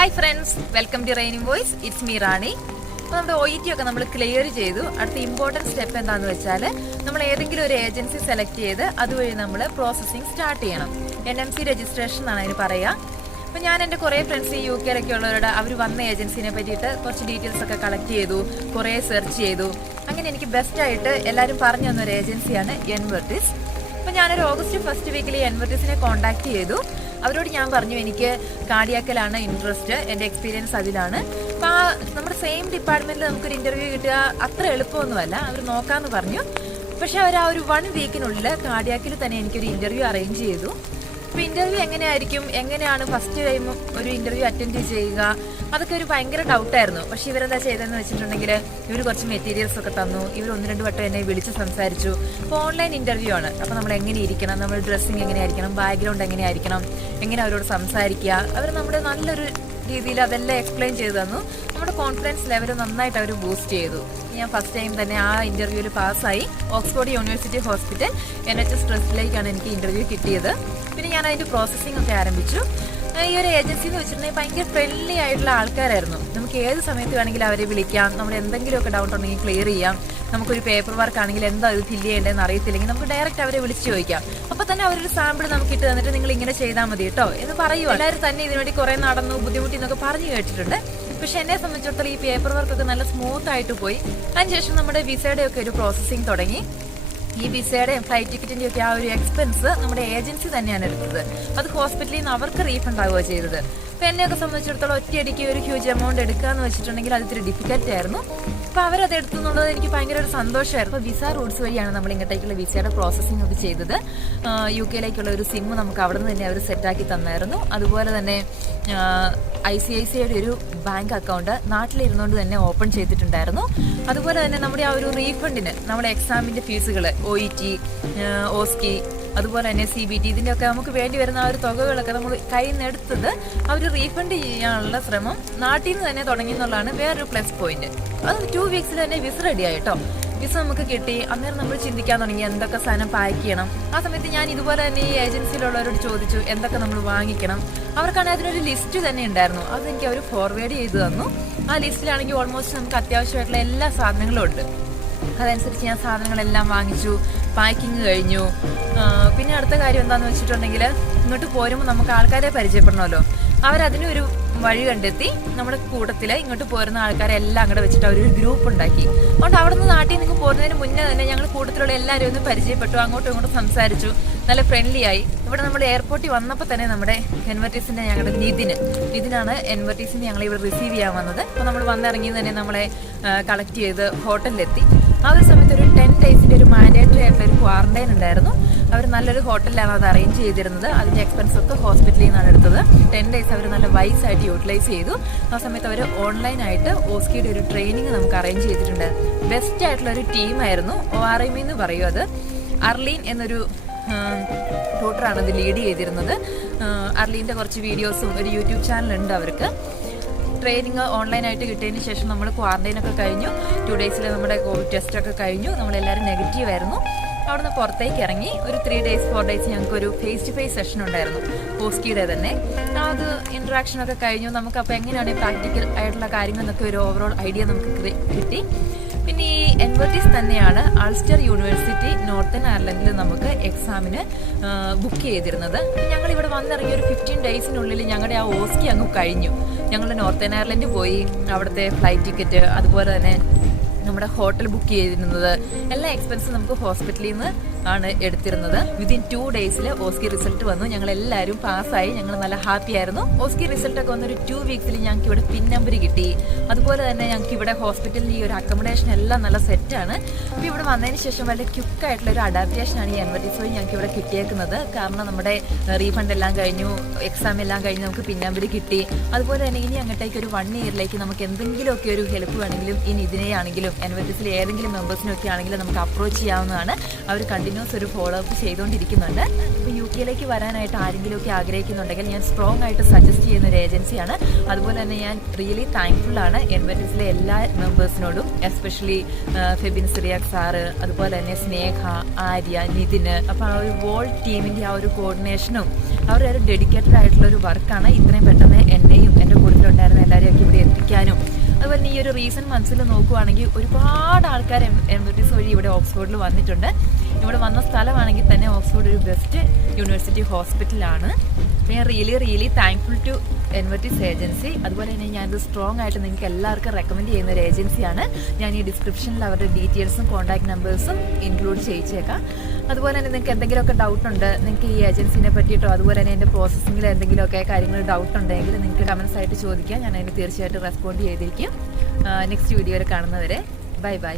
Hi friends, welcome to Rainy Voice. It's me Rani. അപ്പോൾ നമ്മുടെ OET ഒക്കെ നമ്മൾ ക്ലിയർ ചെയ്തു. അടുത്ത ഇമ്പോർട്ടൻറ്റ് സ്റ്റെപ്പ് എന്താണെന്ന് വെച്ചാൽ നമ്മൾ ഏതെങ്കിലും ഒരു ഏജൻസി സെലക്ട് ചെയ്ത് അതുവഴി നമ്മൾ പ്രോസസ്സിങ് സ്റ്റാർട്ട് ചെയ്യണം. NMC രജിസ്ട്രേഷൻ എന്നാണ് അതിന് പറയുക. അപ്പോൾ ഞാൻ എൻ്റെ കുറേ ഫ്രണ്ട്സ് ഈ UK ഉള്ളവരുടെ അവർ വന്ന ഏജൻസിനെ പറ്റിയിട്ട് കുറച്ച് ഡീറ്റെയിൽസ് ഒക്കെ കളക്ട് ചെയ്തു, കുറേ സെർച്ച് ചെയ്തു. അങ്ങനെ എനിക്ക് ബെസ്റ്റായിട്ട് എല്ലാവരും പറഞ്ഞു തന്നൊരു ഏജൻസിയാണ് എൻവെർട്ടിസ്. അപ്പോൾ ഞാനൊരു ഓഗസ്റ്റ് ഫസ്റ്റ് വീക്കിൽ എൻവെർട്ടിസിനെ കോൺടാക്ട് ചെയ്തു. അവരോട് ഞാൻ പറഞ്ഞു എനിക്ക് കാർഡിയാക്കിലാണ് ഇൻട്രസ്റ്റ്, എൻ്റെ എക്സ്പീരിയൻസ് അതിലാണ്. അപ്പോൾ നമ്മുടെ സെയിം ഡിപ്പാർട്ട്മെൻറ്റിൽ നമുക്കൊരു ഇൻ്റർവ്യൂ കിട്ടുക അത്ര എളുപ്പമൊന്നുമല്ല, അവർ നോക്കാമെന്ന് പറഞ്ഞു. പക്ഷേ അവർ ആ ഒരു 1 വീക്കിനുള്ളിൽ കാർഡിയാക്കിൽ തന്നെ എനിക്കൊരു ഇൻ്റർവ്യൂ അറേഞ്ച് ചെയ്തു. അപ്പോൾ ഇൻ്റർവ്യൂ എങ്ങനെയാണ് ഫസ്റ്റ് ടൈം ഒരു ഇൻ്റർവ്യൂ അറ്റൻഡ് ചെയ്യുക, അതൊക്കെ ഒരു ഭയങ്കര ഡൗട്ടായിരുന്നു. പക്ഷേ ഇവരെന്താ ചെയ്തതെന്ന് വെച്ചിട്ടുണ്ടെങ്കിൽ ഇവർ കുറച്ച് മെറ്റീരിയൽസ് ഒക്കെ തന്നു. ഇവർ 1-2 വട്ടം എന്നെ വിളിച്ച് സംസാരിച്ചു. അപ്പോൾ ഓൺലൈൻ ഇൻ്റർവ്യൂ ആണ്. അപ്പോൾ നമ്മൾ എങ്ങനെ ഇരിക്കണം, നമ്മൾ ഡ്രസ്സിങ് എങ്ങനെയായിരിക്കണം, ബാക്ക്ഗ്രൗണ്ട് എങ്ങനെയായിരിക്കണം, എങ്ങനെ അവരോട് സംസാരിക്കുക, അവർ നമ്മുടെ നല്ലൊരു രീതിയിൽ അതെല്ലാം എക്സ്പ്ലെയിൻ ചെയ്തു തന്നു. നമ്മുടെ കോൺഫിഡൻസ് ലെവൽ നന്നായിട്ട് അവർ ബൂസ്റ്റ് ചെയ്തു. ഞാൻ ഫസ്റ്റ് ടൈം തന്നെ ആ ഇൻ്റർവ്യൂവിൽ പാസ്സായി. ഓക്സ്ഫോർഡ് യൂണിവേഴ്സിറ്റി ഹോസ്പിറ്റൽ NHS ട്രസ്റ്റിലേക്കാണ് എനിക്ക് ഇൻ്റർവ്യൂ കിട്ടിയത്. പിന്നെ ഞാൻ അതിൻ്റെ പ്രോസസ്സിംഗ് ഒക്കെ ആരംഭിച്ചു. ഈ ഒരു ഏജൻസി എന്ന് വെച്ചിട്ടുണ്ടെങ്കിൽ ഭയങ്കര ഫ്രണ്ട്ലി ആയിട്ടുള്ള ആൾക്കാരായിരുന്നു. നമുക്ക് ഏത് സമയത്ത് വേണമെങ്കിലും അവരെ വിളിക്കാം, നമ്മുടെ എന്തെങ്കിലുമൊക്കെ ഡൗട്ട് ഉണ്ടെങ്കിൽ ക്ലിയർ ചെയ്യാം. നമുക്കൊരു പേപ്പർ വർക്ക് ആണെങ്കിൽ എന്താ ഇത് ഫില്ല് ചെയ്യേണ്ടതെന്ന് അറിയത്തില്ലെങ്കിൽ നമുക്ക് ഡയറക്റ്റ് അവരെ വിളിച്ച് ചോദിക്കാം. അപ്പോൾ തന്നെ അവരൊരു സാമ്പിൾ നമുക്ക് ഇട്ട് തന്നിട്ട് നിങ്ങൾ ഇങ്ങനെ ചെയ്താൽ മതി കേട്ടോ എന്ന് പറയുമോ. എല്ലാവരും തന്നെ ഇതിനുവേണ്ടി കുറേ നടന്നു ബുദ്ധിമുട്ടി എന്നൊക്കെ പറഞ്ഞു കേട്ടിട്ടുണ്ട്. പക്ഷെ എന്നെ സംബന്ധിച്ചിടത്തോളം ഈ പേപ്പർ വർക്കൊക്കെ നല്ല സ്മൂത്ത് ആയിട്ട് പോയി. അതിനുശേഷം നമ്മുടെ വിസയുടെ ഒക്കെ ഒരു പ്രോസസ്സിങ് തുടങ്ങി. ഈ വിസയുടെയും ഫ്ലൈറ്റ് ടിക്കറ്റിൻ്റെ ഒക്കെ ആ ഒരു എക്സ്പെൻസ് നമ്മുടെ ഏജൻസി തന്നെയാണ് എടുത്തത്. അത് ഹോസ്പിറ്റലിൽ നിന്ന് അവർക്ക് റീഫണ്ട് ആവുക ചെയ്തത്. അപ്പോൾ എന്നെയൊക്കെ സംബന്ധിച്ചിടത്തോളം ഒറ്റയടിക്ക് ഒരു ഹ്യൂജ് എമൗണ്ട് എടുക്കുക എന്ന് വെച്ചിട്ടുണ്ടെങ്കിൽ അത് ഇത്തിരി ഡിഫിക്കൽട്ട് ആയിരുന്നു. അപ്പോൾ അവരത് എടുത്തു എന്നുള്ളത് എനിക്ക് ഭയങ്കര ഒരു സന്തോഷമായിരുന്നു. അപ്പോൾ വിസ റൂട്ട്സ് വഴിയാണ് നമ്മൾ ഇങ്ങോട്ടേക്കുള്ള വിസയുടെ പ്രോസസ്സിംഗ് ഒക്കെ ചെയ്തത്. UK ഒരു സിം നമുക്ക് അവിടെ നിന്ന് തന്നെ അവർ സെറ്റാക്കി തന്നായിരുന്നു. അതുപോലെ തന്നെ ICICIയുടെ ഒരു ബാങ്ക് അക്കൗണ്ട് നാട്ടിലിരുന്നുകൊണ്ട് തന്നെ ഓപ്പൺ ചെയ്തിട്ടുണ്ടായിരുന്നു. അതുപോലെ തന്നെ നമ്മുടെ ആ ഒരു റീഫണ്ടിന് നമ്മുടെ എക്സാമിൻ്റെ ഫീസുകൾ OET, OSCE, അതുപോലെ തന്നെ CBT ഇതിൻ്റെയൊക്കെ നമുക്ക് വേണ്ടി വരുന്ന ആ ഒരു തുകകളൊക്കെ നമ്മൾ കയ്യിൽ നിന്ന് എടുത്തത് അവർ റീഫണ്ട് ചെയ്യാനുള്ള ശ്രമം നാട്ടിൽ നിന്ന് തന്നെ തുടങ്ങി എന്നുള്ളതാണ് വേറൊരു പ്ലസ് പോയിന്റ്. അത് 2 വീക്സിൽ തന്നെ വിസ റെഡി ആയിട്ടോ. വിസ നമുക്ക് കിട്ടി. അന്നേരം നമ്മൾ ചിന്തിക്കാൻ തുടങ്ങി എന്തൊക്കെ സാധനം പാക്ക് ചെയ്യണം. ആ സമയത്ത് ഞാൻ ഇതുപോലെ തന്നെ ഈ ഏജൻസിയിലുള്ളവരോട് ചോദിച്ചു എന്തൊക്കെ നമ്മൾ വാങ്ങിക്കണം. അവർക്കാണെങ്കിൽ അതിനൊരു ലിസ്റ്റ് തന്നെ ഉണ്ടായിരുന്നു. അതെനിക്ക് അവർ ഫോർവേഡ് ചെയ്തു തന്നു. ആ ലിസ്റ്റിലാണെങ്കിൽ ഓൾമോസ്റ്റ് നമുക്ക് അത്യാവശ്യമായിട്ടുള്ള എല്ലാ സാധനങ്ങളും ഉണ്ട്. അതനുസരിച്ച് ഞാൻ സാധനങ്ങളെല്ലാം വാങ്ങിച്ചു, പാക്കിങ് കഴിഞ്ഞു. പിന്നെ അടുത്ത കാര്യം എന്താണെന്ന് വെച്ചിട്ടുണ്ടെങ്കിൽ ഇങ്ങോട്ട് പോരുമ്പോൾ നമുക്ക് ആൾക്കാരെ പരിചയപ്പെടണമല്ലോ. അവരതിനൊരു വഴി കണ്ടെത്തി നമ്മുടെ കൂട്ടത്തിൽ ഇങ്ങോട്ട് പോരുന്ന ആൾക്കാരെ എല്ലാം അങ്ങോട്ട് വെച്ചിട്ട് അവരൊരു ഗ്രൂപ്പ് ഉണ്ടാക്കി. അതുകൊണ്ട് അവിടെ നിന്ന് നാട്ടിൽ നിന്ന് പോരുന്നതിന് മുന്നേ തന്നെ ഞങ്ങൾ കൂട്ടത്തിലുള്ള എല്ലാവരും ഒന്ന് പരിചയപ്പെട്ടു, അങ്ങോട്ടും ഇങ്ങോട്ടും സംസാരിച്ചു, നല്ല ഫ്രണ്ട്ലി ആയി. ഇവിടെ നമ്മുടെ എയർപോർട്ടിൽ വന്നപ്പോൾ തന്നെ നമ്മുടെ എൻവെർട്ടീസിൻ്റെ ഞങ്ങളുടെ നിതിനാണ് എൻവെർട്ടീസിന് ഞങ്ങൾ ഇവിടെ റിസീവ് ചെയ്യാൻ വന്നത്. അപ്പോൾ നമ്മൾ വന്നിറങ്ങി തന്നെ നമ്മളെ കളക്ട് ചെയ്ത് ഹോട്ടലിലെത്തി. ആ ഒരു സമയത്ത് ഒരു 10 ഡേയ്സിൻ്റെ ഒരു മാൻഡേറ്ററി ആയിട്ടുള്ള ഒരു ക്വാറന്റൈൻ ഉണ്ടായിരുന്നു. അവർ നല്ലൊരു ഹോട്ടലിലാണ് അത് അറേഞ്ച് ചെയ്തിരുന്നത്. അതിൻ്റെ എക്സ്പെൻസ് ഒക്കെ ഹോസ്പിറ്റലിൽ നിന്നാണ് എടുത്തത്. 10 ഡേയ്സ് അവർ നല്ല വൈസ് ആയിട്ട് യൂട്ടിലൈസ് ചെയ്തു. ആ സമയത്ത് അവർ ഓൺലൈനായിട്ട് OSCEയുടെ ഒരു ട്രെയിനിങ് നമുക്ക് അറേഞ്ച് ചെയ്തിട്ടുണ്ട്. ബെസ്റ്റ് ആയിട്ടുള്ളൊരു ടീമായിരുന്നു. ORM എന്ന് പറയും. അത് അർലീൻ എന്നൊരു ട്യൂട്ടറാണ് അത് ലീഡ് ചെയ്തിരുന്നത്. അർലീൻ്റെ കുറച്ച് വീഡിയോസും ഒരു യൂട്യൂബ് ചാനലുണ്ട് അവർക്ക്. ട്രെയിനിങ് ഓൺലൈനായിട്ട് കിട്ടിയതിന് ശേഷം നമ്മൾ ക്വാറന്റൈനൊക്കെ കഴിഞ്ഞു. 2 ഡേയ്സിൽ നമ്മുടെ കോവിഡ് ടെസ്റ്റൊക്കെ കഴിഞ്ഞു. നമ്മളെല്ലാവരും നെഗറ്റീവായിരുന്നു. അവിടെ നിന്ന് പുറത്തേക്ക് ഇറങ്ങി ഒരു 3 ഡേയ്സ് 4 ഡേയ്സ് ഞങ്ങൾക്ക് ഒരു ഫേസ് ടു ഫേസ് സെഷൻ ഉണ്ടായിരുന്നു OSCEയുടെ തന്നെ. അത് ഇൻട്രാക്ഷനൊക്കെ കഴിഞ്ഞു. നമുക്കപ്പോൾ എങ്ങനെയാണ് പ്രാക്ടിക്കൽ ആയിട്ടുള്ള കാര്യങ്ങളെന്നൊക്കെ ഒരു ഓവറോൾ ഐഡിയ നമുക്ക് കിട്ടി. പിന്നെ ഈ എൻവെർട്ടീസ് തന്നെയാണ് ആൾസ്റ്റർ യൂണിവേഴ്സിറ്റി നോർത്തേൺ അയർലൻഡിൽ നമുക്ക് എക്സാമിന് ബുക്ക് ചെയ്തിരുന്നത്. ഞങ്ങളിവിടെ വന്നിറങ്ങി ഒരു 15 ഡേയ്സിനുള്ളിൽ ഞങ്ങളുടെ ആ OSCE അങ്ങ് കഴിഞ്ഞു. ഞങ്ങൾ നോർത്തേൺ അയർലൻഡ് പോയി. അവിടുത്തെ ഫ്ലൈറ്റ് ടിക്കറ്റ്, അതുപോലെ തന്നെ നമ്മുടെ ഹോട്ടൽ ബുക്ക് ചെയ്തിരുന്നത്, എല്ലാ എക്സ്പെൻസും നമുക്ക് ഹോസ്പിറ്റലിൽ നിന്ന് ആണ് എടുത്തിരുന്നത്. വിതിൻ 2 ഡേയ്സിൽ OSCE റിസൾട്ട് വന്നു. ഞങ്ങളെല്ലാവരും പാസ്സായി. ഞങ്ങൾ നല്ല ഹാപ്പി ആയിരുന്നു. OSCE റിസൾട്ടൊക്കെ വന്നൊരു 2 വീക്സിൽ ഞങ്ങൾക്ക് ഇവിടെ പിൻ നമ്പർ കിട്ടി. അതുപോലെ തന്നെ ഞങ്ങൾക്ക് ഇവിടെ ഹോസ്പിറ്റലിൽ ഈ ഒരു അക്കോമഡേഷൻ എല്ലാം നല്ല സെറ്റാണ്. അപ്പോൾ ഇവിടെ വന്നതിന് ശേഷം വളരെ ക്വിക്കായിട്ടുള്ള ഒരു അഡാപ്റ്റേഷനാണ് ഈ എൻവെർട്ടീസ് വഴി ഞങ്ങൾക്ക് ഇവിടെ കിട്ടിയേക്കുന്നത്. കാരണം നമ്മുടെ റീഫണ്ട് എല്ലാം കഴിഞ്ഞു, എക്സാം എല്ലാം കഴിഞ്ഞ് നമുക്ക് പിൻ നമ്പർ കിട്ടി. അതുപോലെ തന്നെ ഇനി അങ്ങോട്ടേക്ക് ഒരു 1 ഇയറിലേക്ക് നമുക്ക് എന്തെങ്കിലുമൊക്കെ ഒരു ഹെൽപ്പ് വേണമെങ്കിലും ഇനി ഇതിനെയാണെങ്കിലും എൻവെർട്ടീസിൽ ഏതെങ്കിലും മെമ്പേഴ്സിനൊക്കെ ആണെങ്കിലും നമുക്ക് അപ്രോച്ച് ചെയ്യാവുന്നതാണ്. അവർ കണ്ടിന്യൂസ് ഒരു ഫോളോ അപ്പ് ചെയ്തുകൊണ്ടിരിക്കുന്നുണ്ട്. ഇപ്പോൾ UK വരാനായിട്ട് ആരെങ്കിലുമൊക്കെ ആഗ്രഹിക്കുന്നുണ്ടെങ്കിൽ ഞാൻ സ്ട്രോങ് ആയിട്ട് സജസ്റ്റ് ചെയ്യുന്ന ഒരു ഏജൻസിയാണ്. അതുപോലെ തന്നെ ഞാൻ റിയലി താങ്ക്ഫുള്ളാണ് എൻവെർട്ടീസിലെ എല്ലാ മെമ്പേഴ്സിനോടും, എസ്പെഷ്യലി ഫെബിൻ സിറിയാക് സാറ്, അതുപോലെ തന്നെ സ്നേഹ, ആര്യ, നിതിന്. അപ്പോൾ ആ ഒരു വോൾ ടീമിൻ്റെ ആ ഒരു കോർഡിനേഷനും അവരുടെ ഒരു ഡെഡിക്കേറ്റഡ് ആയിട്ടുള്ള ഒരു വർക്കാണ് ഇത്രയും പെട്ടെന്ന് എന്നെയും എൻ്റെ കൂട്ടത്തിലുള്ള മന്ത്സിൽ നോക്കുവാണെങ്കിൽ ഒരുപാട് ആൾക്കാർ എംബിറ്റിസ് വഴി ഇവിടെ ഓക്സ്ഫോർഡിൽ വന്നിട്ടുണ്ട്. ഇവിടെ വന്ന സ്ഥലമാണെങ്കിൽ തന്നെ ഓക്സ്ഫോർഡ് ഒരു ബെസ്റ്റ് യൂണിവേഴ്സിറ്റി ഹോസ്പിറ്റലാണ്. ഞാൻ റിയലി താങ്ക്ഫുൾ ടു എൻവെർട്ടിസ് ഏജൻസി. അതുപോലെ തന്നെ ഞാനിത് സ്ട്രോങ് ആയിട്ട് നിങ്ങൾക്ക് എല്ലാവർക്കും റെക്കമെൻഡ് ചെയ്യുന്ന ഒരു ഏജൻസിയാണ്. ഞാൻ ഈ ഡിസ്ക്രിപ്ഷനിൽ അവരുടെ ഡീറ്റെയിൽസും കോൺടാക്ട് നമ്പേഴ്സും ഇൻക്ലൂഡ് ചെയ്യിച്ചേക്കാം. അതുപോലെ തന്നെ നിങ്ങൾക്ക് എന്തെങ്കിലുമൊക്കെ ഡൗട്ടുണ്ട്, നിങ്ങൾക്ക് ഈ ഏജൻസിനെ പറ്റിയിട്ടോ അതുപോലെ തന്നെ എൻ്റെ പ്രോസസ്സിങ്ങിൽ എന്തെങ്കിലുമൊക്കെ കാര്യങ്ങൾ ഡൗട്ട് ഉണ്ടെങ്കിൽ നിങ്ങൾക്ക് കമൻസ് ആയിട്ട് ചോദിക്കാം. ഞാൻ അതിന് തീർച്ചയായിട്ടും റെസ്പോണ്ട് ചെയ്തിരിക്കും. നെക്സ്റ്റ് വീഡിയോയിൽ കാണുന്നവരെ ബൈ.